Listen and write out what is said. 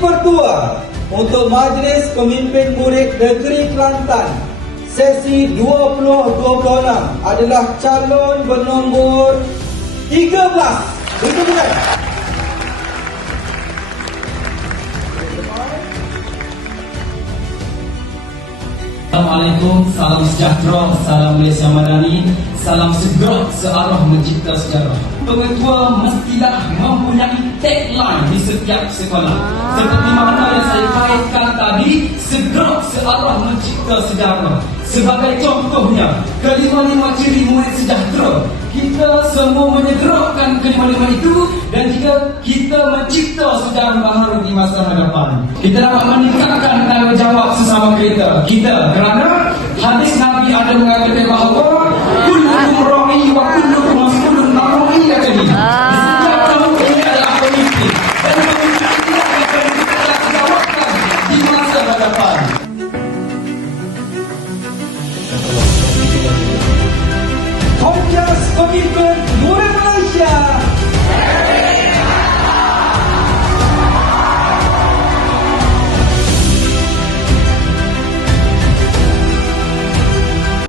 Pertua untuk Majlis Pemimpin Murid Negeri Kelantan sesi 2026 adalah calon bernombor 13. Berikan. Assalamualaikum, salam sejahtera, salam Malaysia Madani, salam segerak searah mencipta sejarah. Pengetua mestilah mempunyai tagline di setiap sekolah. Seperti mana yang saya kaitkan tadi, segerak searah mencipta sejarah. Sebagai contohnya, kelima-lima ciri murid sejahtera. Kita semua menyegerakan kelima-lima itu dan jika kita mencipta sejarah baharu di masa hadapan, kita dapat meningkatkan tanggungjawab sesama kita. Kerana hadis Nabi ada mengatakan bahawa